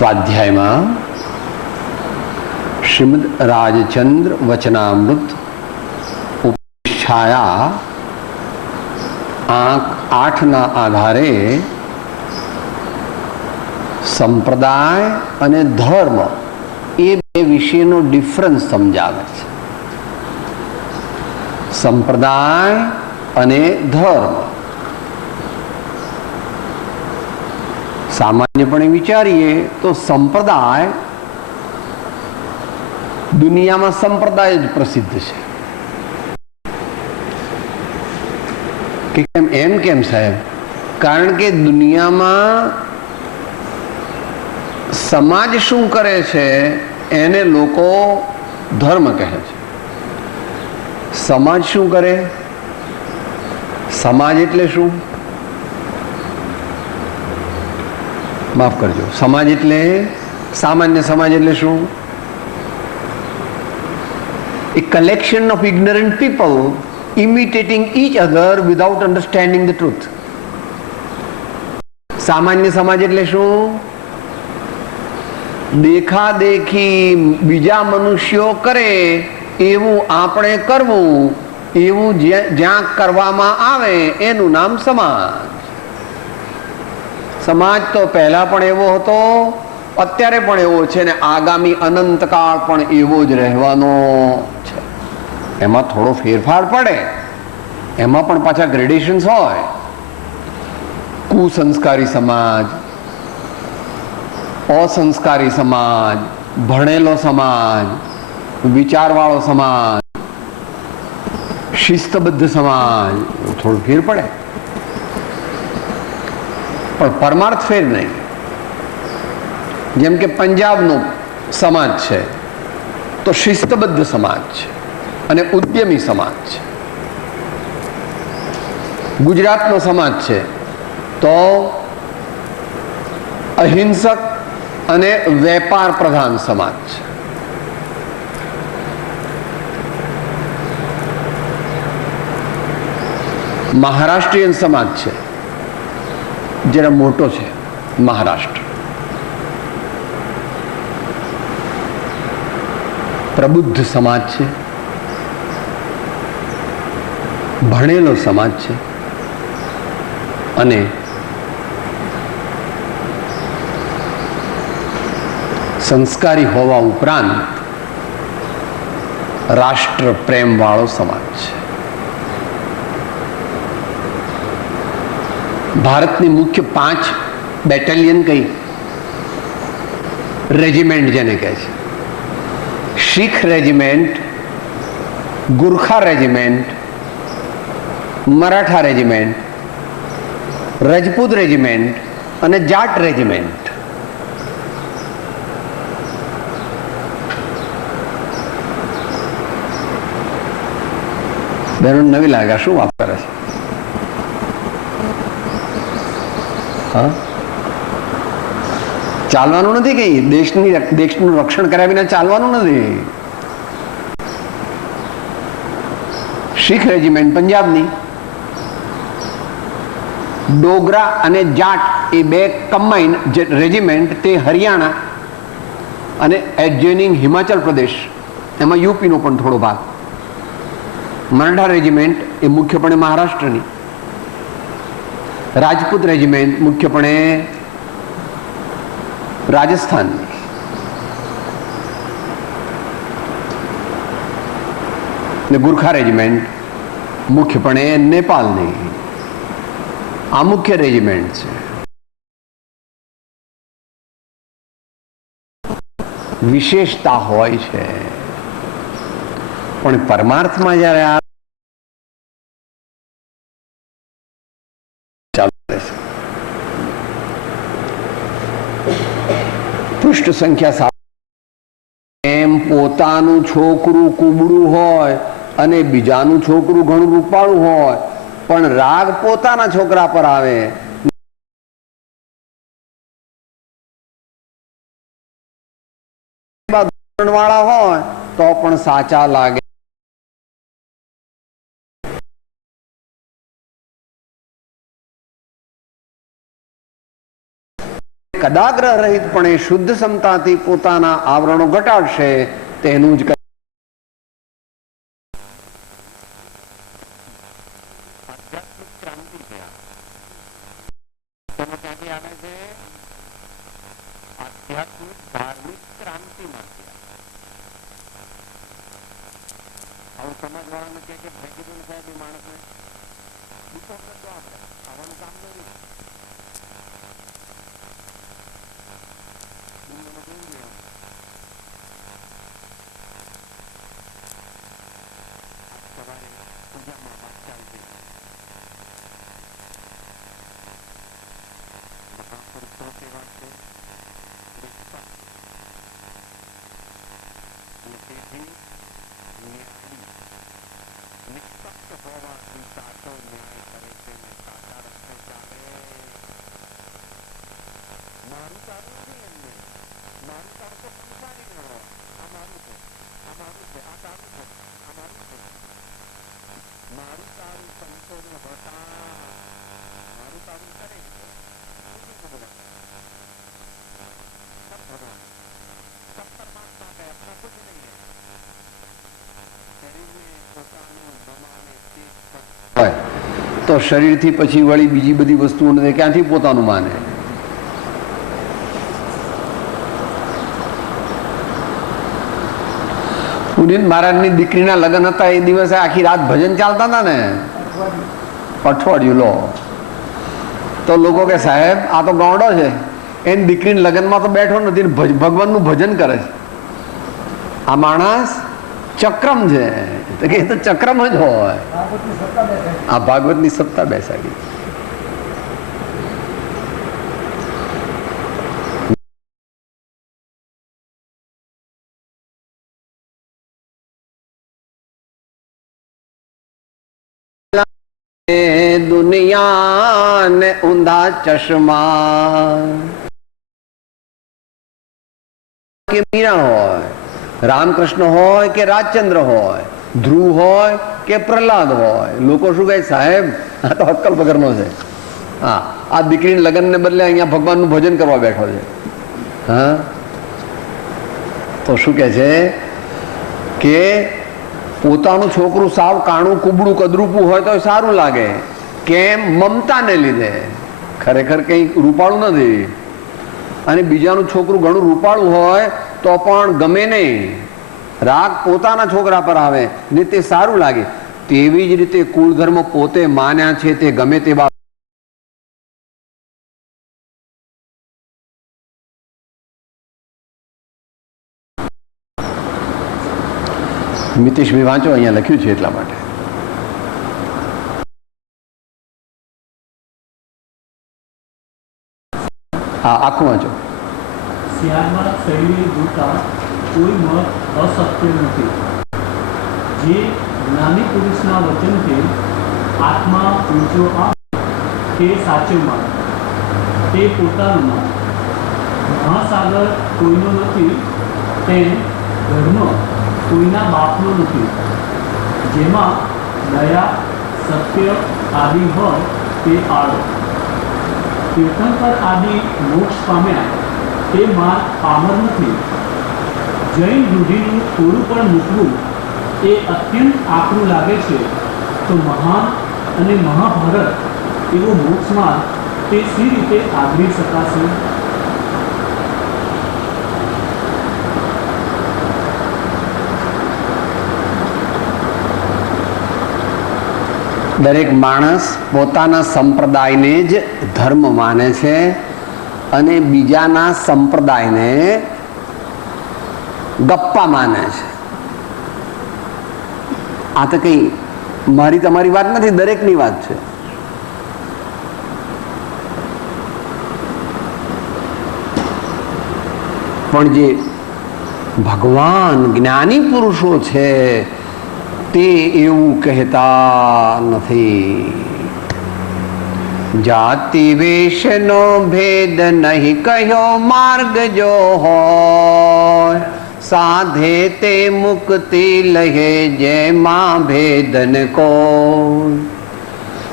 સ્વાધ્યાયમાં શ્રીમદ રાજચંદ્ર વચનામૃત ઉપછાયા આંક 8ના આધારે સંપ્રદાય અને ધર્મ એ બે વિશેનો ડિફરન્સ સમજાવે છે. સંપ્રદાય અને ધર્મ સામાન્યપણે વિચારીએ તો સંપ્રદાય દુનિયામાં સંપ્રદાય જ પ્રસિદ્ધ છે. એમ કેમ સાહેબ? કારણ કે દુનિયામાં સમાજ શું કરે છે એને લોકો ધર્મ કહે છે. સમાજ શું કરે? સમાજ એટલે શું? માફ કરજો, સમાજ એટલે સામાન્ય સમાજ એટલે શું? A collection of ignorant people imitating each other without understanding the truth. સામાન્ય સમાજ એટલે શું? દેખાદેખી બીજા મનુષ્યો કરે એવું આપણે કરવું, એવું જ્યાં કરવામાં આવે એનું નામ સમાજ. સમાજ તો પહેલા પણ એવો હતો, અત્યારે પણ એવો છે ને આગામી અનંતકાળ પણ એવો જ રહેવાનો છે. એમાં થોડો ફેરફાર પડે, એમાં પણ પાછા ગ્રેડેશન્સ હોય. કુસંસ્કારી સમાજ, અસંસ્કારી સમાજ, ભણેલો સમાજ, વિચારવાળો સમાજ, શિસ્તબદ્ધ સમાજ, થોડું ફેર પડે પણ પરમાર્થ ફેર નહીં. જેમ કે પંજાબનો સમાજ છે તો શિસ્તબદ્ધ સમાજ છે અને ઉદ્યમી સમાજ છે. ગુજરાતનો સમાજ છે તો અહિંસક અને વેપાર પ્રધાન સમાજ છે. મહારાષ્ટ્રીયન સમાજ છે, જરા મોટો છે. મહારાષ્ટ્ર પ્રબુદ્ધ સમાજ છે, ભણેલો સમાજ છે અને સંસ્કારી હોવા ઉપરાંત રાષ્ટ્ર પ્રેમ વાળો સમાજ છે. ભારતની મુખ્ય 5 બેટાલિયન કઈ? રેજિમેન્ટ જેને કહે છે. Sikh regiment, Gorkha regiment, Maratha regiment, Rajput regiment અને જાટ રેજિમેન્ટ. બહેનો નવી લાગે, શું વાત કરે છે? હા, ચાલવાનું નથી કઈ, દેશનું રક્ષણ કર્યા વિના ચાલવાનું નથી. શીખ રેજિમેન્ટ પંજાબની, ડોગરા અને જાટ એ બે કમ્બાઇન રેજિમેન્ટ તે હરિયાણા અને એડજોઇનિંગ હિમાચલ પ્રદેશ, એમાં યુપીનો પણ થોડો ભાગ. મરાઠા રેજિમેન્ટ એ મુખ્યપણે મહારાષ્ટ્રની. રાજપૂત રેજિમેન્ટ મુખ્યપણે રાજસ્થાનની. ને ગુરખા રેજિમેન્ટ મુખ્યપણે નેપાળની. આ મુખ્ય રેજિમેન્ટ છે. વિશેષતા હોય છે પણ પરમાર્થમાં જયારે આ પૃષ્ઠ સંખ્યા એમ પોતાનું છોકરું કુબડું હોય અને બીજાનું છોકરું ઘણું રૂપાળું હોય પણ રાગ પોતાના છોકરા પર આવે, વાળા હોય તો પણ સાચા લાગે. કદાગ્રહ રહિતપણે શુદ્ધ ક્ષમતાથી પોતાના આવરણો ઘટાડશે તેનું જ તો શરીરથી પછી વળી બીજી બધી વસ્તુઓને ક્યાંથી પોતાનું માને? પુનિત મહારાજની દીકરીના લગ્ન હતા એ દિવસે આખી રાત ભજન ચાલતા હતા ને, અઠવાડિયું લો. તો લોકો કે સાહેબ આ તો ગાંડો છે, એની દીકરીના લગ્નમાં તો બેઠો નથી, ભગવાનનું ભજન કરે છે. આ માણસ ચક્રમ છે. તો કે એ તો ચક્રમ જ હોય. આ ભાગવતની સત્તા બેસાડી. દુનિયા ને ઊંધા ચશ્મા કે મીરા હોય, રામકૃષ્ણ હોય કે રાજચંદ્ર હોય, ધ્રુવ હોય કે પ્રહલાદ હોય, લોકો શું કહે સાહેબ આ તો અક્કલ વગરનો છે. હા, આ દીકરીના લગ્નને બદલે અહીંયા ભગવાનનું ભજન કરવા બેઠો છે. હા, તો શું કહે છે કે પોતાનું છોકરું સાવ કાણું કુબડું કદરૂપું હોય તો સારું લાગે. કેમ? મમતાને લીધે. ખરેખર કંઈ રૂપાળું નથી. અને બીજાનું છોકરું ઘણું રૂપાળું હોય તો પણ ગમે નહીં. રાગ પોતાના છોકરા પર આવે ને તે સારું લાગે. તેવી જ રીતે કુળધર્મ પોતે માન્યા છે તે ગમે તેવા મિતેશભાઈ વાંચો, અહીંયા લખ્યું છે એટલા માટે. હા, આખું વાંચો. શિયાળમાં શૈલી જોતા કોઈ મત અસત્ય નથી. જે જ્ઞાની પુરુષના વચનથી આત્મા ઊંચો આવે તે સાચો માર્ગ, તે પોતાનો માર્ગ. મહાસાગર કોઈનો નથી, તેમ ધર્મ કોઈના બાપનો નથી. જેમાં દયા સત્ય આદિ હોય તે આડો. તીર્થંકર આદિ મોક્ષ પામ્યા તે માર્ગ પામર નથી. જૈન રૂઢિનું થોડું પણ મૂકવું એ અત્યંત આકરું લાગે છે તો મહાન અને મહાભારત એવો મોક્ષ માર્ગ તે સી રીતે આવરી શકાશે? દરેક માણસ પોતાના સંપ્રદાયને જ ધર્મ માને છે અને બીજાના સંપ્રદાયને ગપ્પા માને છે. આ તો કઈ મારી તમારી વાત નથી, દરેકની વાત છે. પણ જે ભગવાન જ્ઞાની પુરુષો છે તે એવું કહેતા નથી. જાતિ વેશનો ભેદ નહીં કહ્યો માર્ગ જો હોય, સાધે તે મુક્તિ લહે જેમાં ભેદન કો.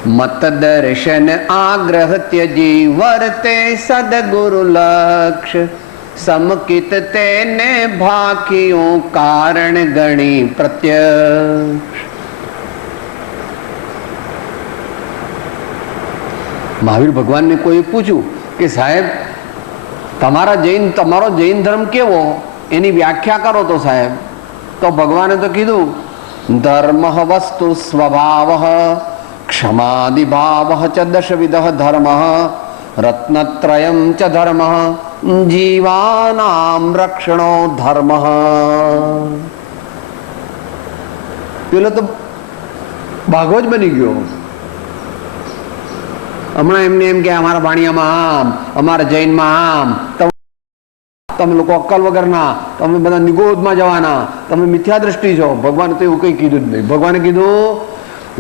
मत दर्शन आग्रह त्यजी वर्ते सदगुरु लक्ष्य समकित तेने भाकियों कारण गणी प्रत्यक्ष। મહાવીર ભગવાનને કોઈ પૂછ્યું કે સાહેબ તમારો જૈન ધર્મ કેવો, એની વ્યાખ્યા કરો તો સાહેબ. તો ભગવાને તો કીધું ધર્મ વસ્તુ સ્વભાવ ક્ષમાદિ ભાવ ચ દશવિધ ધર્મ રત્નત્રયમ ચ ધર્મ જીવાનામ રક્ષણો ધર્મ. પેલો તો ભાગો જ બની ગયો. હમણાં એમને એમ કે અમારા વાણિયામાં આમ, અમારા જૈનમાં આમ, તમે લોકો અક્કલ વગરના, તમે બધા નિગોદમાં જવાના, તમે મિથ્યા દ્રષ્ટિ છો. ભગવાને તો એવું કઈ કીધું જ નહીં. ભગવાને કીધું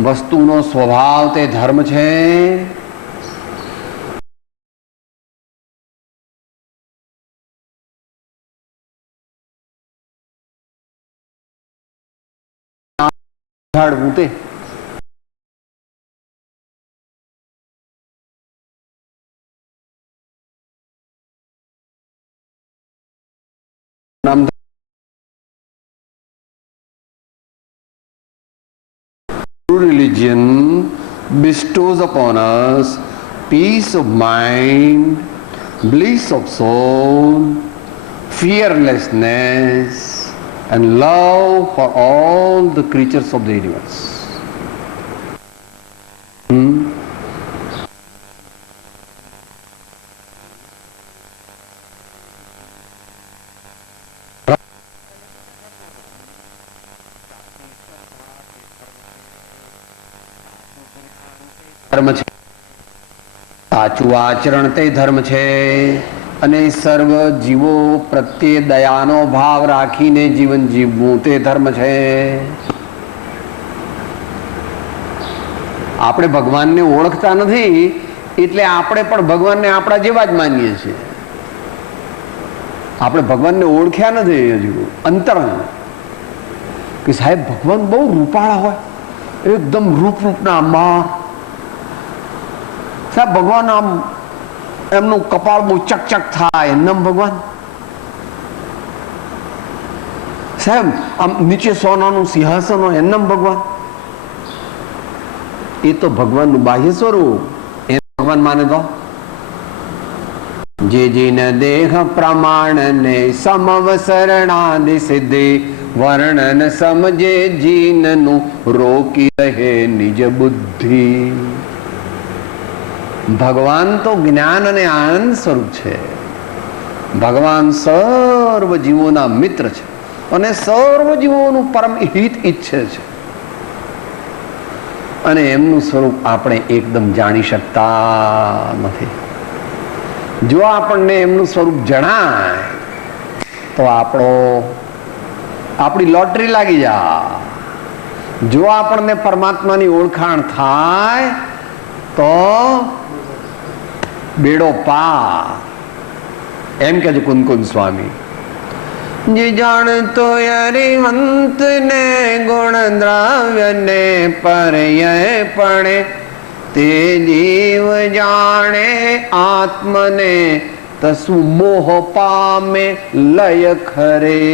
વસ્તુનો સ્વભાવ તે ધર્મ છે. તે religion bestows upon us peace of mind, bliss of soul, fearlessness, and love for all the creatures of the universe. ધર્મ છે, સાચું આચરણ તે ધર્મ છે, અને સર્વ જીવો પ્રત્યે દયાનો ભાવ રાખીને જીવન જીવવું તે ધર્મ છે. આપણે ભગવાનને ઓળખતા નથી એટલે આપણે પણ ભગવાનને આપણા જેવા જ માનીએ છીએ. આપણે ભગવાનને ઓળખ્યા નથી હજુ અંતરંગ કે સાહેબ ભગવાન બહુ રૂપાળા હોય, એકદમ રૂપના માં સાહેબ ભગવાન આમ એમનું કપાળ બહુ ચકચક થાય એમ ભગવાન સાહેબ આમ નીચે સોનાનું સિંહાસન હોય એમ ભગવાન. એ તો ભગવાનનું બાહ્ય સ્વરૂપ, એ ભગવાન માને તો જે જીન દેહ પ્રમાણ ને સમવસરણાદિ સિદ્ધિ વર્ણન સમજે જીનનું રોકી રહે નિજ બુદ્ધિ. ભગવાન તો જ્ઞાન અને આનંદ સ્વરૂપ છે. ભગવાન સર્વ જીવોના મિત્ર છે અને સર્વ જીવોનું પરમ હિત ઈચ્છે છે. અને એમનું સ્વરૂપ આપણે એકદમ જાણી શકતા નથી. જો આપણને એમનું સ્વરૂપ જણાય તો આપણી લોટરી લાગી જાય. જો આપણને પરમાત્માની ઓળખાણ થાય તો બેડો પાર. એમ કે છે કુંદકુંદ સ્વામી, જે જાણતો હરિવંત ને ગુણ દ્રવ્ય ને પરય પડે, તે જીવ જાણે આત્મને તસુ મોહ પામે લય ખરે.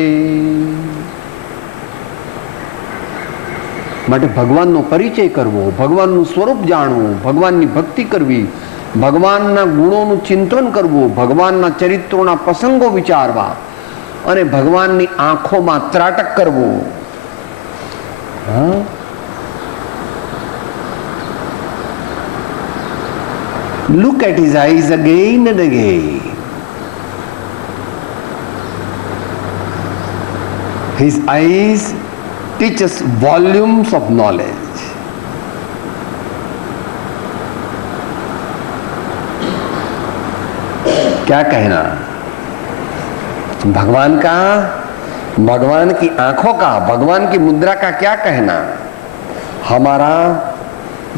માટે ભગવાનનો પરિચય કરવો, ભગવાનનું સ્વરૂપ જાણવું, ભગવાનની ભક્તિ કરવી, ભગવાનના ગુણોનું ચિંતન કરવું, ભગવાનના ચરિત્રોના પ્રસંગો વિચારવા અને ભગવાનની આંખોમાં ત્રાટક કરવું. Look at his eyes again and again. His eyes teach us volumes of knowledge. क्या कहना भगवान का, भगवान की आंखों का, भगवान की मुद्रा का क्या कहना. हमारा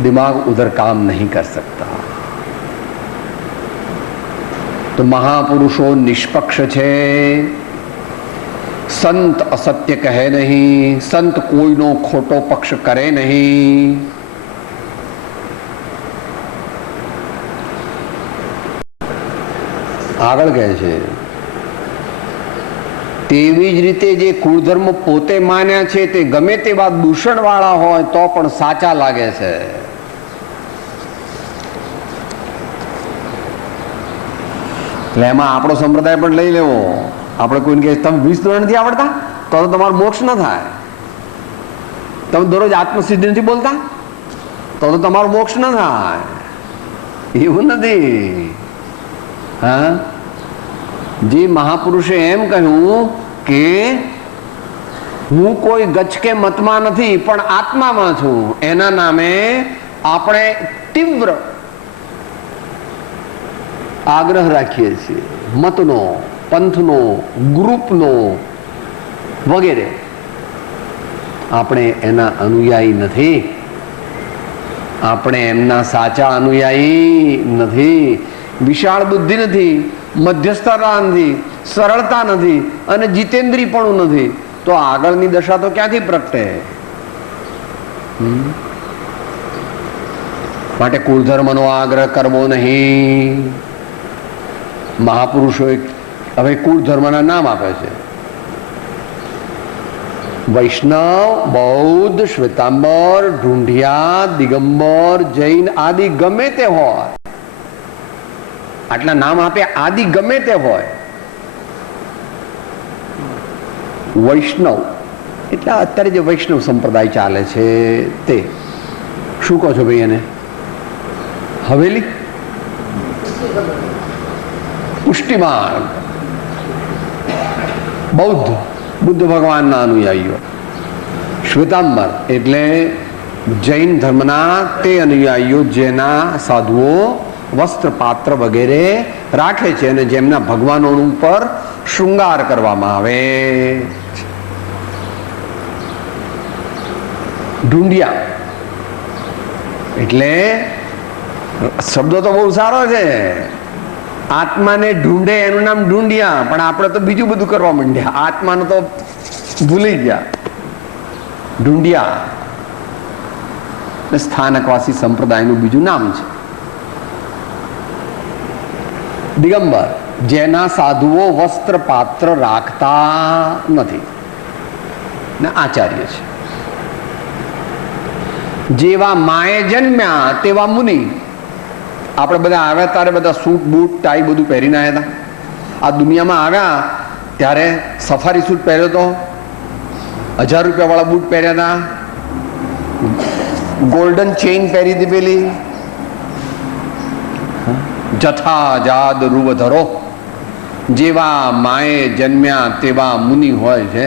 दिमाग उधर काम नहीं कर सकता. तो महापुरुषो निष्पक्ष छे, संत असत्य कहे नहीं, संत कोईनो खोटो पक्ष करे नहीं. આગળ કહે છે તેવી જ રીતે જે કુળધર્મ પોતે માન્યા છે તે ગમે તેવા દૂષણ વાળા હોય તો પણ સાચા લાગે છે. એટલે એમાં આપણો સંપ્રદાય પણ લઈ લેવો. આપણે કોઈને કહે તમે 20 ધોરણ નથી આવડતા તો તમારું મોક્ષ ન થાય. તમે દરરોજ આત્મસિદ્ધિ નથી બોલતા તો તમારું મોક્ષ ન થાય. એવું નથી. હા, જે મહાપુરુષે એમ કહ્યું કે હું કોઈ ગચ્છ કે મતમાં નથી પણ આત્મામાં છું, એના નામે આપણે તીવ્ર આગ્રહ રાખીએ છીએ. મતનો, પંથનો, ગ્રુપનો વગેરે. આપણે એના અનુયાયી નથી. આપણે એમના સાચા અનુયાયી નથી. વિશાળ બુદ્ધિ નથી, મધ્યસ્થતા નથી, સરળતા નથી અને જીતેન્દ્રી પણ નથી. તો આગળની દશા તો ક્યાંથી પ્રગટે? માટે કુળધર્મનો આગ્રહ કરવો નહીં. મહાપુરુષોએ હવે કુળધર્મના નામ આપે છે. વૈષ્ણવ, બૌદ્ધ, શ્વેતાંબર, ઢૂંઢિયા, દિગંબર, જૈન આદિ ગમે તે હોય, આટલા નામ આપે, આદિ ગમે તે હોય. વૈષ્ણવ એટલે અત્યારે જે વૈષ્ણવ સંપ્રદાય ચાલે છે તે શું કહો છો ભાઈ? એને હવેલી, પુષ્ટિ માર્ગ, બૌદ્ધ, બુદ્ધ ભગવાનના અનુયાયીઓ. શ્વેતાંબર એટલે જૈન ધર્મના તે અનુયાયીઓ જેના સાધુઓ વસ્ત્ર, પાત્ર વગેરે રાખે છે અને જેમના ભગવાનો ઉપર શૃંગાર કરવામાં આવે. ઢૂંઢિયા એટલે શબ્દો તો બહુ સારો છે. આત્માને ઢૂંઢે એનું નામ ઢૂંઢિયા, પણ આપણે તો બીજું બધું કરવા માંડ્યા. આત્માને તો ભૂલી ગયા. ઢૂંઢિયા સ્થાનકવાસી સંપ્રદાયનું બીજું નામ છે. દિગંબર જેના સાધુઓ વસ્ત્ર પાત્ર રાખતા નથી ને આચાર્ય છે. જેવા માએ જન્મ્યા તેવા મુનિ. આપણે બધા આવ્યા ત્યારે બધા સૂટ બૂટ ટાઈ બધું પહેરીને આવ્યા હતા. આ દુનિયામાં આવ્યા ત્યારે સફારી સૂટ પહેર્યો હતો, 1000 રૂપિયા વાળા બૂટ પહેર્યા હતા, ગોલ્ડન ચેઇન પહેરી હતી પેલી, જથા જાદ રૂવ ધરો. જેવા માએ જન્મ્યા તેવા મુનિ હોય છે.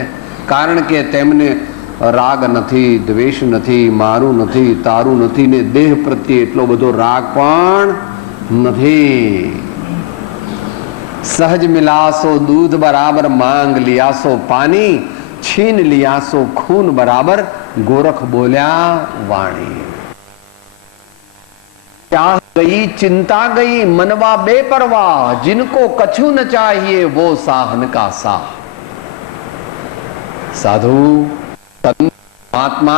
કારણ કે તેમને રાગ નથી, દ્વેષ નથી, મારું નથી, તારું નથી ને દેહ પ્રત્યે એટલો બધો રાગ પણ નથી. સહજ મિલાસો દૂધ બરાબર માંગ લિયાસો પાની, છીન લિયાસો ખૂન બરાબર ગોરખ બોલ્યા વાણી. क्या गई चिंता गई मनवा बेपरवाह, जिनको कछु न चाहिए वो साहन का साह. साधु आत्मा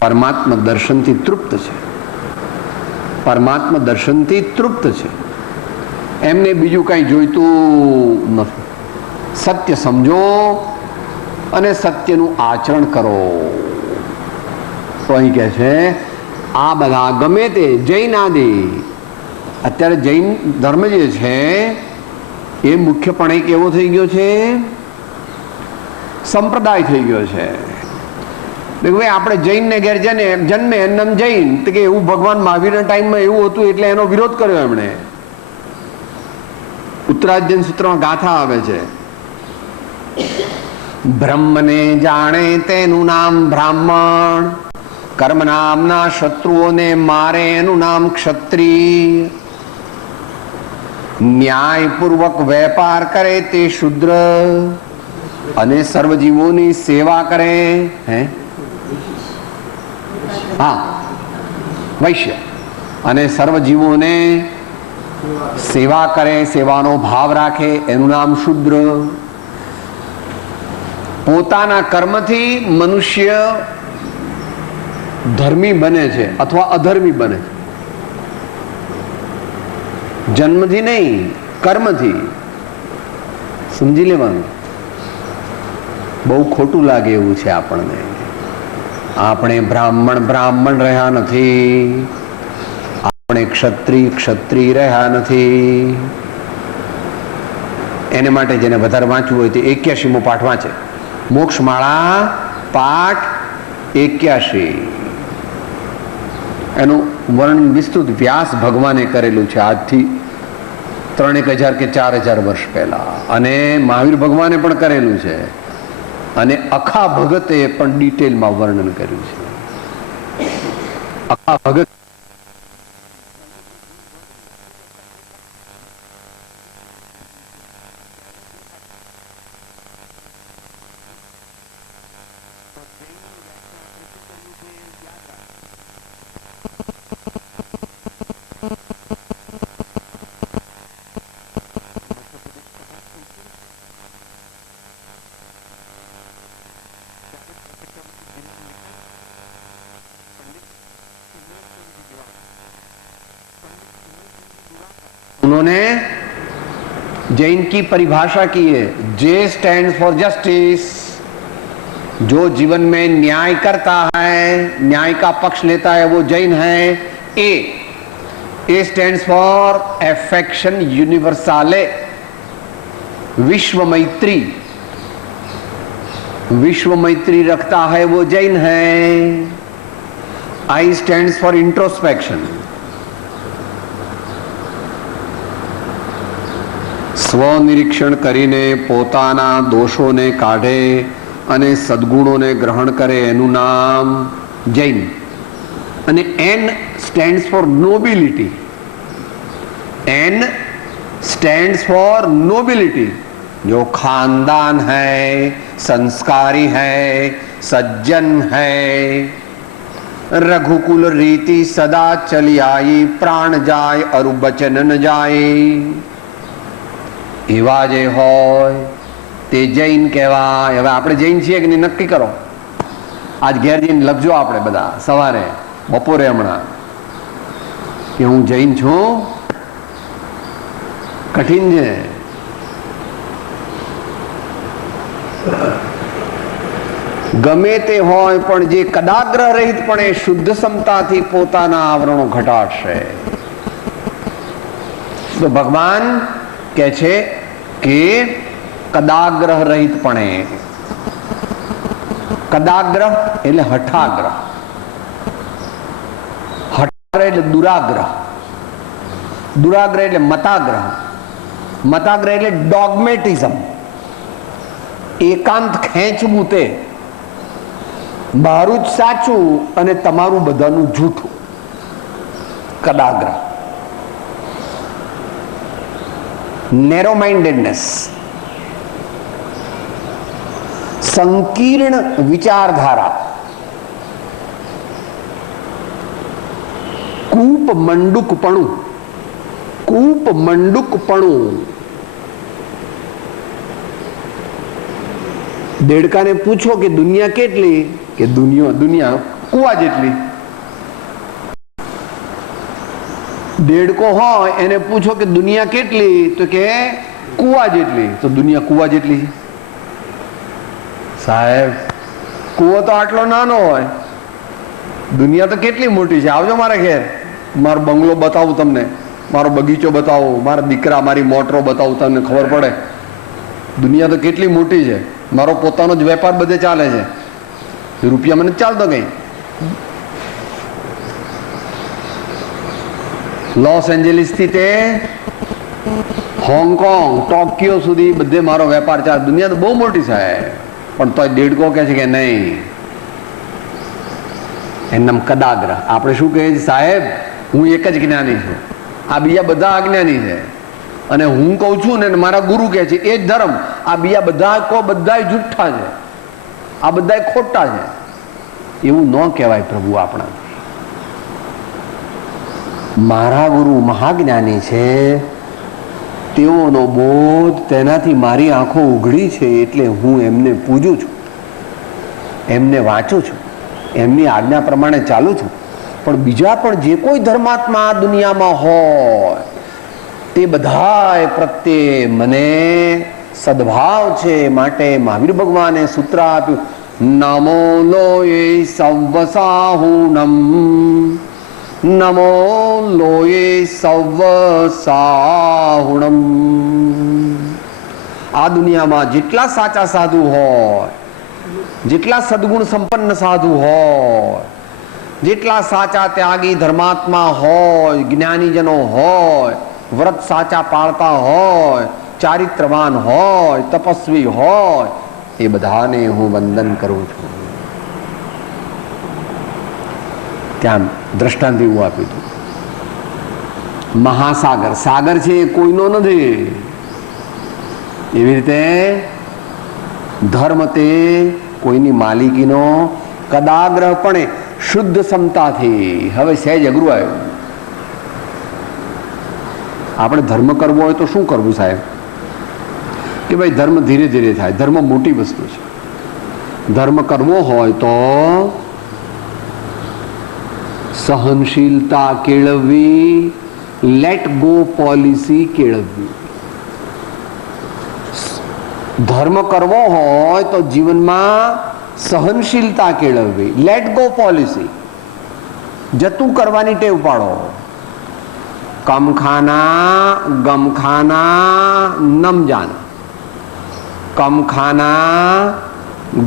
પરમાત્મા દર્શનથી તૃપ્ત છે. પરમાત્મા દર્શનથી તૃપ્ત છે. એમને બીજું કઈ જોઈતું નથી. સત્ય સમજો અને સત્યનું આચરણ કરો. તો અહીં કહે છે આ બધા ગમે તે જૈન આદિ. અત્યારે જૈન ધર્મ જે છે એ મુખ્યપણે કેવો થઈ ગયો છે? સંપ્રદાય થઈ ગયો છે. ભાઈ આપણે જૈનને ઘેર જન્મે એમ જૈન કે એવું ભગવાન મહાવીરના ટાઈમમાં એવું હતું એટલે એનો વિરોધ કર્યો એમણે. ઉત્તરાધ્યન સૂત્રમાં ગાથા આવે છે, બ્રહ્મને જાણે તેનું નામ બ્રાહ્મણ, કર્મ નામના શત્રુઓને મારે એનું નામ ક્ષત્રિય, ન્યાયપૂર્વક વેપાર કરે તે શુદ્ર અને સર્વજીવોની સેવા કરે હે હા વૈશ્ય અને સર્વજીવોને સેવા કરે, સેવાનો ભાવ રાખે એનું નામ શુદ્ર. પોતાના કર્મથી મનુષ્ય ધર્મી બને છે અથવા અધર્મી બને છે. જન્મથી નહીં, કર્મથી. સમજી લેવાનું. બહુ ખોટું લાગે એવું છે આપણને. આપણે બ્રાહ્મણ રહ્યા નથી, આપણે ક્ષત્રિય રહ્યા નથી. એને માટે જેને વધારે વાંચવું હોય તે 81મો પાઠ વાંચે. મોક્ષમાળા પાઠ 81. એનું વર્ણન વિસ્તૃત વ્યાસ ભગવાને કરેલું છે આજથી 3000 કે 4000 વર્ષ પહેલા, અને મહાવીર ભગવાને પણ કરેલું છે, અને અખા ભગતે પણ ડિટેલમાં વર્ણન કર્યું છે. અખા ભગત उन्होंने जैन की परिभाषा की है. जे स्टैंड फॉर जस्टिस. जो जीवन में न्याय करता है, न्याय का पक्ष लेता है, वो जैन है. A stands for affection universal, विश्व मैत्री. विश्व मैत्री रखता है वो जैन है. I stands for introspection. સ્વનિરીક્ષણ કરીને પોતાના દોષોને કાઢે અને સદગુણોને ગ્રહણ કરે એનું નામ જૈન. અને N stands for nobility. N stands for nobility. जो खानदान है, संस्कारी है, सज्जन है, रघुकुल रीति सदा चली आई, प्राण जाय अरु बचन न जाए. એવા જે હોય તે જૈન કહેવાય. હવે આપણે જૈન છીએ કે નહીં નક્કી કરો. આજ ઘેર જઈને લખજો આપણે બધા સવારે, બપોરે, હમણાં કે હું જૈન છું. કઠિન છે. ગમે તે હોય પણ જે કદાગ્રહ રહિતપણે શુદ્ધ સમતાથી પોતાના આવરણો ઘટાડશે. તો ભગવાન કહે છે કે કદાગ્રહ રહિતપણે. કદાગ્રહ એટલે હઠાગ્રહ. હઠાગ્રહ એટલે દુરાગ્રહ. દુરાગ્રહ એટલે મતાગ્રહ. મતાગ્રહ એટલે ડોગમેટિઝમ. એકાંત ખેંચવું, તે મારું જ સાચું અને તમારું બધાનું જૂઠું. કદાગ્રહ. નેરો માઇન્ડેડનેસ, સંકીર્ણ વિચારધારા, કૂપ મંડુકપણું. કૂપ મંડુકપણું. દેડકાને પૂછો કે દુનિયા કેટલી, કે દુનિયા કુવા જેટલી. દેડકો હોય એને પૂછો કે દુનિયા કેટલી, તો કે કુવા જેટલી. તો દુનિયા કુવા જેટલી છે સાહેબ. કુવો તો આટલો નાનો હોય, દુનિયા તો કેટલી મોટી છે. આવજો મારા ઘેર, મારો બંગલો બતાવું તમને, મારો બગીચો બતાવું, મારા દીકરા, મારી મોટરો બતાવું, તમને ખબર પડે દુનિયા તો કેટલી મોટી છે. મારો પોતાનો જ વેપાર બધે ચાલે છે, રૂપિયા મને ચાલતો કઈ. લોસ એન્જલિસ થી તે હોંગકોંગ, ટોક્યો સુધી બધે મારો વેપાર ચાલે. દુનિયા તો બહુ મોટી છે, પણ તોય દેડકો કહે છે કે નહીં. એમ કદાગ્રહ. આપણે શું કહીએ છીએ, સાહેબ હું એક જ જ્ઞાની છું, આ બીજા બધા અજ્ઞાની છે. અને હું કહું છું ને મારા ગુરુ કહે છે એ જ ધર્મ. આ બીજા બધા બધા જુઠ્ઠા છે, આ બધા ખોટા છે. એવું ન કહેવાય પ્રભુ આપણા. મારા ગુરુ મહાજ્ઞાની છે, તેઓનો બોધ, તેનાથી મારી આંખો ઉઘડી છે, એટલે હું એમને પૂજું છું, એમને વાંચું છું. એમની આજ્ઞા પ્રમાણે ચાલું છું. પણ બીજા પણ જે કોઈ ધર્માત્મા આ દુનિયામાં હોય તે બધાય પ્રત્યે મને સદભાવ છે. માટે મહાવીર ભગવાને સૂત્ર આપ્યું, નમો લોયે સવ્વસાહુણમ, નમો લોયે સવ્વસાહુણમ. આ દુનિયામાં જેટલા સાચા સાધુ હોય, જેટલા સદગુણ સંપન્ન સાધુ હોય, જેટલા સાચા ત્યાગી ધર્માત્મા હોય, જ્ઞાનીજનો હોય, વ્રત સાચા પાળતા હોય, ચારિત્રવાન હોય, તપસ્વી હોય, એ બધાને હું વંદન કરું છું. ત્યાં દ્રષ્ટાંત એવું આપ્યું હતું, મહાસાગર, સાગર છે એ કોઈનો નથી. એવી રીતે ધર્મ તે કોઈની માલિકીનો કદાગ્રહપણે શુદ્ધ ક્ષમતાથી. હવે સહેજ અઘરું આવ્યું. આપણે ધર્મ કરવો હોય તો શું કરવું સાહેબ? કે ભાઈ ધર્મ ધીરે ધીરે થાય. ધર્મ મોટી વસ્તુ છે. ધર્મ કરવો હોય તો સહનશીલતા કેળવવી, લેટ ગો પોલિસી કેળવવી. ધર્મ કરવો હોય તો જીવનમાં સહનશીલતા કેળવવી, લેટ ગો પોલિસી, જતું કરવાની ટેવ પાડો. कम खाना गम खाना नम जाना, कम खाना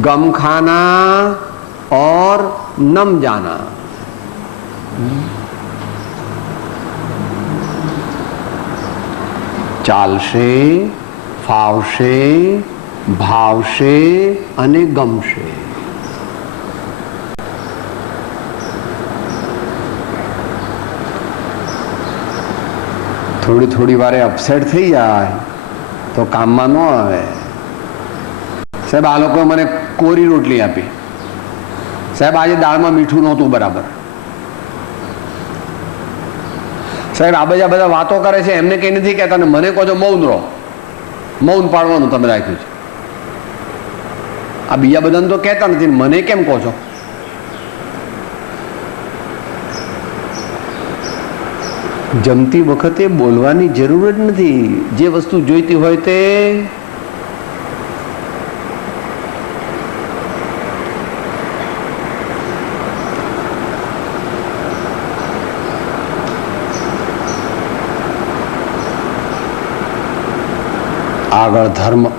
गम खाना और नम जाना. ચાલશે, ફાવશે, ભાવશે અને ગમશે. થોડી થોડી વારે અપસેટ થઈ જાય તો કામમાં ન આવે. સાહેબ આ લોકોએ મને કોરી રોટલી આપી, સાહેબ આજે દાળમાં મીઠું નહોતું બરાબર, સાહેબ આ બધા વાતો કરે છે, એમને કંઈ નથી કહેતા ને મને કહો છો મૌન રહો. મૌન પાડવાનું તમે રાખ્યું છે. આ બીજા બધાને તો કહેતા નથી, મને કેમ કહો છો? જમતી વખતે બોલવાની જરૂર જ નથી. જે વસ્તુ જોઈતી હોય તે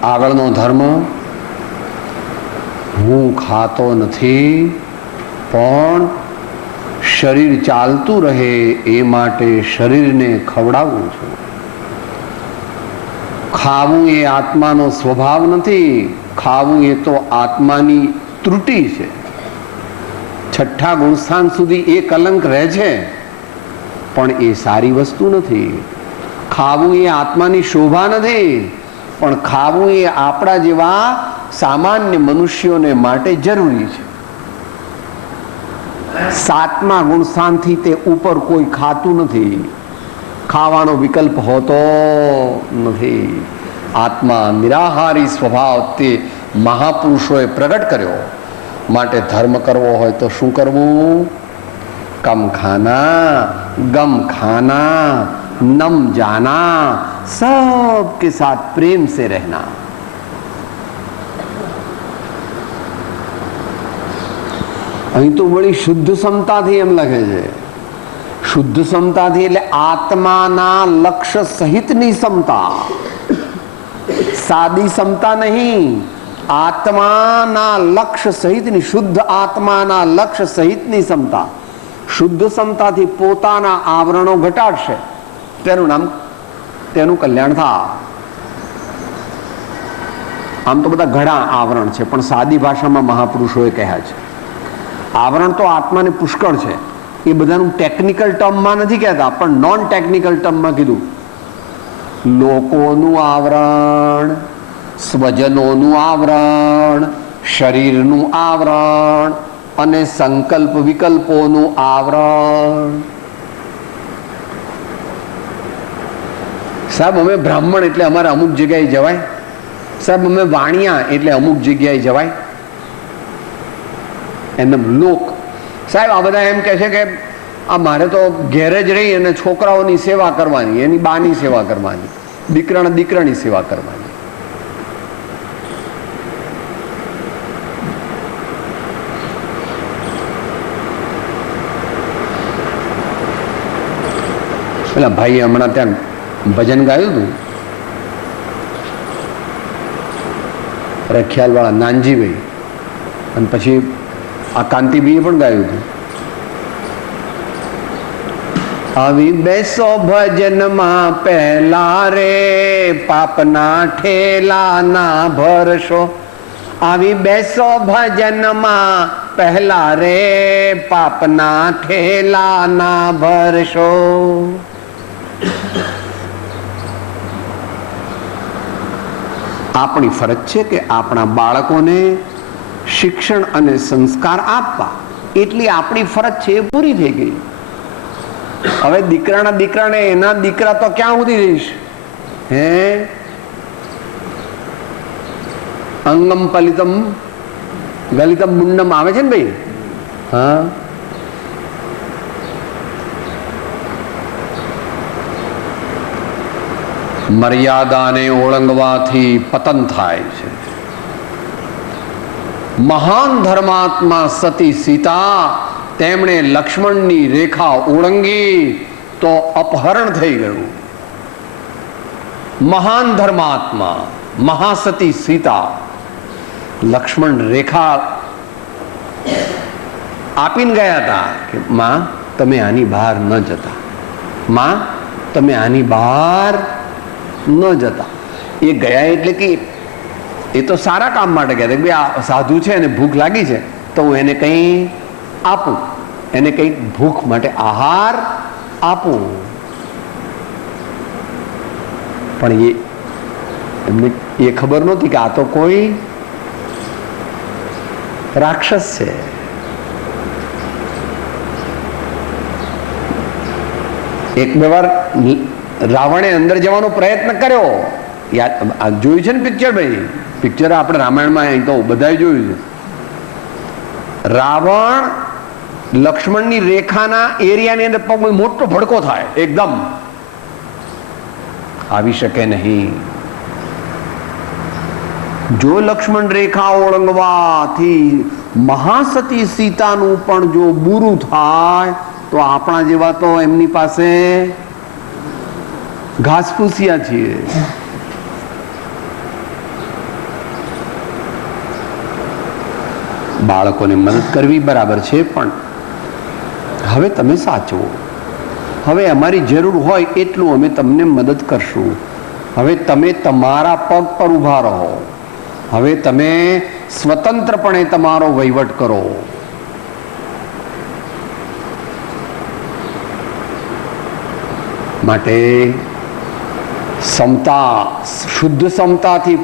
આગળનો ધર્મ હું ખાતો નથી, પણ શરીર ચાલતું રહે એ માટે શરીરને ખવડાવું છું. ખાવું એ આત્માનો સ્વભાવ નથી, ખાવું એ તો આત્માની ત્રુટિ છે. છઠ્ઠા ગુણસ્થાન સુધી એ કલંક રહે છે, પણ એ સારી વસ્તુ નથી. ખાવું એ આત્માની શોભા નથી, પણ ખાવું એ આપણા જેવા સામાન્ય મનુષ્યોને માટે જરૂરી છે. સાતમા ગુણસ્થાનથી તે ઉપર કોઈ ખાતું નથી. ખાવાનો વિકલ્પ હોતો નથી. આત્મા નિરાહારી સ્વભાવ તે મહાપુરુષોએ પ્રગટ કર્યો. માટે ધર્મ કરવો હોય તો શું કરવું? કમ ખાના ગમ ખાના नम जाना, सबके साथ प्रेम से रहना. અહીં તો વળી શુદ્ધ સમતાથી એમ લખે છે. શુદ્ધ સમતાથી એટલે આત્માના લક્ષ્ય સહિતની સમતા, સાદી સમતા નહીં. આત્માના લક્ષ્ય સહિતની, શુદ્ધ આત્માના લક્ષ્ય સહિતની સમતા. શુદ્ધ સમતાથી પોતાના આવરણો ઘટાડશે, તેનું કલ્યાણ થાય. આમ તો બધા ઘણા આવરણ છે, પણ સાદી ભાષામાં મહાપુરુષોએ કહ્યા છે આવરણ તો આત્માને પુષ્કળ છે. એ બધાનું ટેકનિકલ ટર્મમાં નથી કહેતા, પણ નોન ટેકનિકલ ટર્મમાં કીધું. લોકોનું આવરણ, સ્વજનોનું આવરણ, શરીરનું આવરણ અને સંકલ્પ વિકલ્પોનું આવરણ. સાહેબ અમે બ્રાહ્મણ એટલે અમારે અમુક જગ્યાએ જવાય, સાહેબ અમે વાણિયા એટલે અમુક જગ્યાએ જવાય. એમ લોક સાહેબ આ બધા એમ કહે છે કે આ મારે તો ઘેર જ રહી અને છોકરાઓની સેવા કરવાની, એની બાની સેવા કરવાની, દીકરાની સેવા કરવાની. પેલા ભાઈએ હમણાં ત્યાં ભજન ગાયું હતું, રખિયાલવાળા નાનજીભાઈ, અને પછી આ કાંતિભાઈએ પણ ગાયું હતું. આવી બેસો ભજનમાં પહેલા રે, પાપના ઠેલા ના ભરશો. આવી બેસો ભજનમાં પહેલા રે, પાપના ઠેલા ના ભરશો. આપણી ફરજ છે કે આપણા બાળકોને શિક્ષણ અને સંસ્કાર આપવા, એટલી આપણી ફરજ છે એ પૂરી થઈ ગઈ. હવે દીકરાને એના દીકરા તો ક્યાં સુધી રહીશ? હે અંગમ પલિતમ ગલિતમ મુંડમ આવે છે ને ભાઈ. હા, મર્યાદાને ઓળંગવાથી પતન થાય છે. મહાન ધર્માત્મા સતી સીતા, તેમણે લક્ષ્મણની રેખા ઓળંગી તો અપહરણ થઈ ગયું. મહાન ધર્માત્મા મહાસતી સીતા લક્ષ્મણ રેખા આપીને ગયા હતા કે માં તમે આની બહાર ન જતા, માં તમે આની બહાર ન જતા. એ ગયા એટલે કે એ તો સારા કામ માટે ગયા હતા. આ સાધુ છે અને ભૂખ લાગી છે તો હું એને કંઈ આપું, એને કંઈ ભૂખ માટે આહાર આપું. પણ એમને એ ખબર નહોતી કે આ તો કોઈ રાક્ષસ છે. એક બે વાર રાવણે અંદર જવાનો પ્રયત્ન કર્યો. જોયું છે ને પિક્ચર ભાઈ? પિક્ચર આપણે રામાયણમાં અહીં તો બધાએ જોયું છે. રાવણ લક્ષ્મણની રેખાના એરિયાની અંદર પગ મોટો ભડકો થાય, એકદમ આવી શકે નહીં. જો લક્ષ્મણ રેખા ઓળંગવાથી મહાસતી સીતાનું પણ જો બુરું થાય તો આપણા જેવા તો એમની પાસે ઘાસફૂસિયા છીએ. બાળકોને મદદ કરવી બરાબર છે, પણ હવે તમે સાચવો. હવે અમારી જરૂર હોય એટલું અમે તમને મદદ કરશું. હવે તમે તમારા પગ પર ઊભા રહો. હવે તમે સ્વતંત્રપણે તમારો વહીવટ કરો. માટે સમતા, શુદ્ધ સમતાથી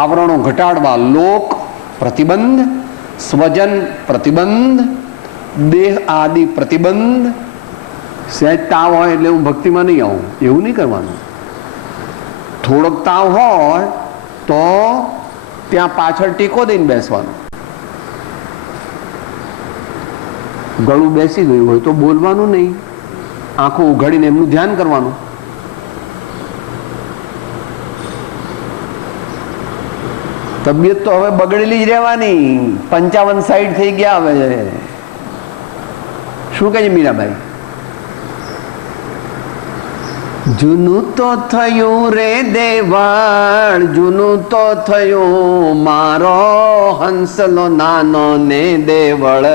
આવરણો ઘટાડવા લોક પ્રતિબંધ, સ્વજન પ્રતિબંધ, દેહ આદિ પ્રતિબંધ. સહેજ તાવ હોય એટલે હું ભક્તિમાં નહીં આવું, એવું નહીં કરવાનું. થોડોક તાવ હોય તો ત્યાં પાછળ ટીકો દઈને બેસવાનું. ગળું બેસી ગયું હોય તો બોલવાનું નહીં, આંખો ઉઘાડીને એમનું ધ્યાન કરવાનું. તબિયત તો હવે બગડેલી જ રહેવાની. 55 થઈ ગયા હવે. શું કહે છે મીરાબાઈ? જૂનું તો થયું રે દેવળ, જૂનું તો થયું મારો હંસલો નાનો ને દેવળ,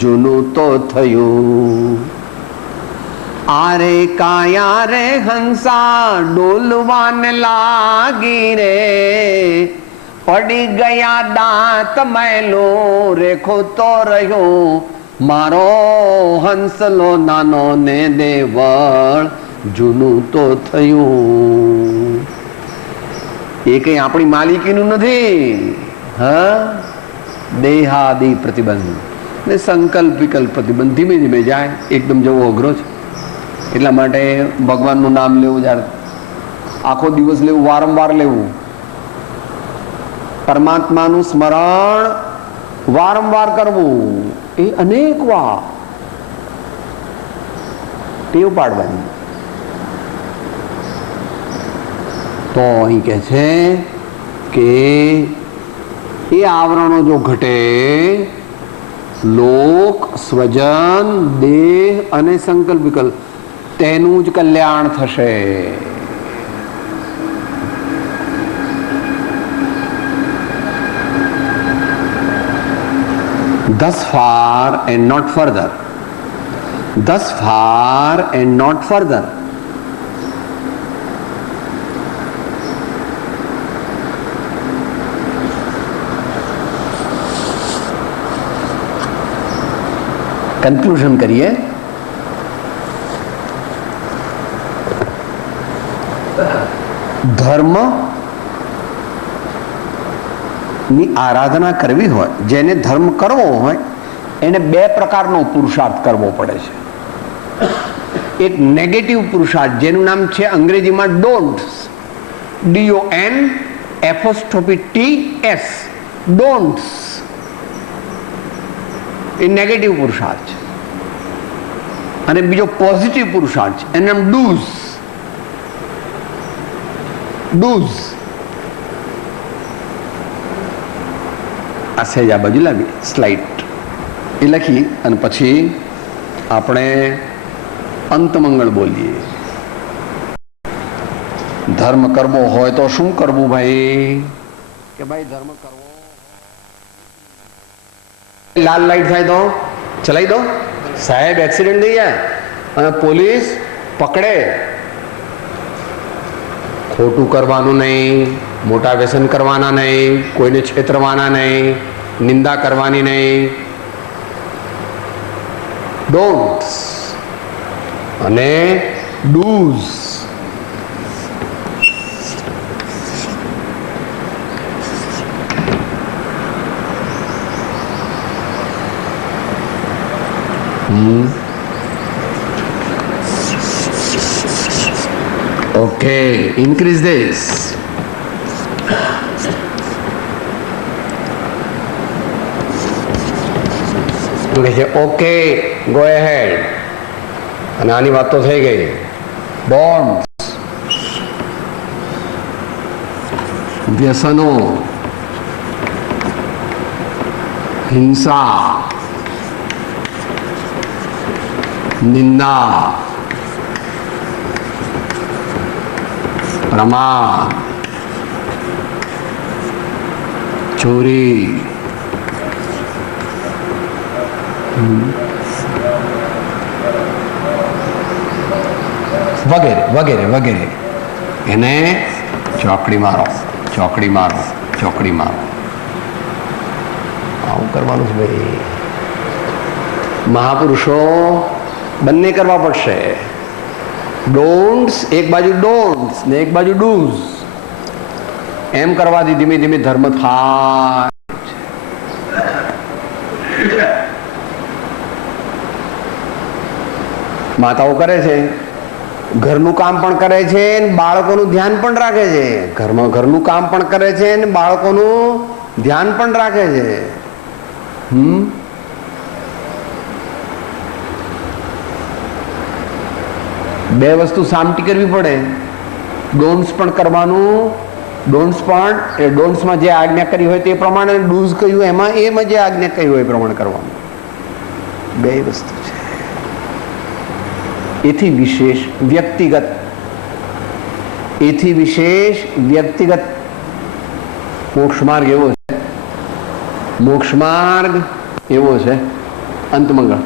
જૂનું તો થયું. આરે કાયા રે હંસા ડોલવાને લાગી રે, પડી ગયા દાંત મેલો રેખો તો રહ્યો મારો હંસલો નાનો ને દેવળ, જૂનું તો થયું. એ કઈ આપણી માલિકીનું નથી. હા, દેહાદિ પ્રતિબંધ ને સંકલ્પ વિકલ્પ પ્રતિબંધ ધીમે ધીમે જાય. એકદમ જવો અઘરો છે. એટલા માટે ભગવાનનું નામ લેવું, જ્યારે આખો દિવસ લેવું, વારંવાર લેવું. પરમાત્માનું સ્મરણ વારંવાર કરવું. એ અનેક વાર ટેવ પાડવાની. તો અહીં કહે છે કે એ આવરણો જો ઘટે, લોક, સ્વજન, દેહ અને સંકલ્પ વિકલ્પ, તેનું જ કલ્યાણ થશે. Thus far and not further. Thus far and not further. Conclusion કરીએ. ધર્મ ની આરાધના કરવી હોય, જેને ધર્મ કરવો હોય, એને બે પ્રકારનો પુરુષાર્થ કરવો પડે છે. એક નેગેટિવ પુરુષાર્થ, જેનું નામ છે અંગ્રેજીમાં don'ts, DON'T, don'ts. A negative પુરુષાર્થ છે. અને બીજો પોઝિટિવ પુરુષાર્થ છે, એનું નામ ડૂઝ. ડૂઝ આ સહેજ આ બાજુ લાવી સ્લાઇડ એ લખી અને પછી આપણે અંતમંગળ બોલીએ. ધર્મ કરવો હોય તો શું કરવું ભાઈ? કે ભાઈ ધર્મ કરવો, લાલ લાઈટ થાય તો ચલાવી દો. સાહેબ એક્સિડન્ટ થઈ જાય અને પોલીસ પકડે, ખોટું કરવાનું નહીં, મોટા વ્યસન કરવાના નહીં, કોઈને છેતરવાના નહીં, નિંદા કરવાની નહીં. ડોન્ટ્સ અને do's. Okay, increase this. Okay, go ahead. અને આની વાત તો થઈ ગઈ. બોન્ડ્સ, વ્યસનો, હિંસા, નિંદા, પ્રમાદ, ચોરી, વગેરે વગેરે વગેરે. એને ચોકડી મારો, ચોકડી મારો, ચોકડી મારો. આવું કરવાનું છે ભાઈ. મહાપુરુષો બંને કરવા પડશે. ડોન્ટ્સ એક બાજુ ડોન્ટ્સ ને એક બાજુ ડૂઝ. એમ કરવાથી ધીમે ધીમે ધર્મ થાય. માતાઓ કરે છે, ઘરનું કામ પણ કરે છે, બાળકોનું ધ્યાન પણ રાખે છે. ઘરનું કામ પણ કરે છે ને બાળકોનું ધ્યાન પણ રાખે છે. બે વસ્તુ સામટી કરવી પડે. ડોન્ટ્સ પણ કરવાનું, ડોન્ટ્સ પણ એ ડોન્ટ્સમાં જે આજ્ઞા કરી હોય તે પ્રમાણે, ડૂઝ કહ્યું એમાં જે આજ્ઞા કહી હોય એ પ્રમાણે કરવાનું. બે વસ્તુ છે. એથી વિશેષ વ્યક્તિગત મોક્ષ માર્ગ એવો છે. મોક્ષ માર્ગ એવો છે અંતમંગળ.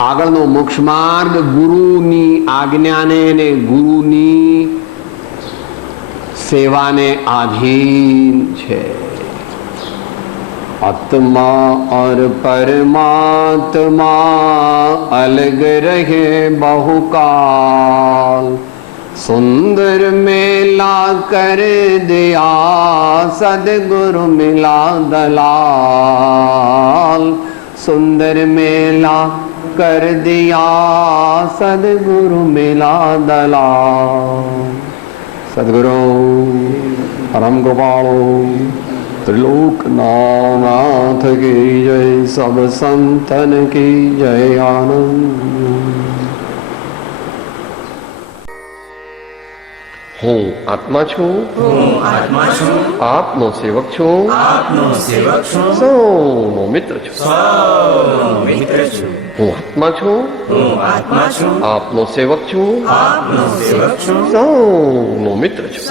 આગળનો મોક્ષ માર્ગ ગુરુની આજ્ઞાને ને ગુરુની સેવાને આધીન છે. આત્મા और परमात्मा अलग रहे बहुकाल, सुंदर मेला कर दिया सदगुरु मिला दलाल. सुंदर मेला कर दिया सदगुरु मिला दलाल. सदगुरु परम कृपालु त्रिलोकनाथ की जय, सब संतन की जय। आनंद। હું આત્મા છું, આપનો સેવક છું, સૌનો મિત્ર છું, હું આત્મા છું, આપનો સેવક છું, સૌનો મિત્ર છું,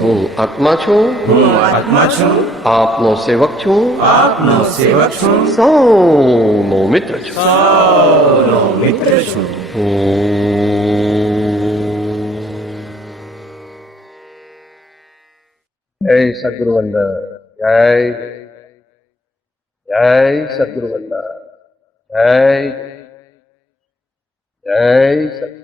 હું આત્મા છું, આપનો સેવક છું, સૌનો મિત્ર છું, જય સદગુરુ વંદન, જય જય સદગુરુ વંદન, જય જય સદગુરુ।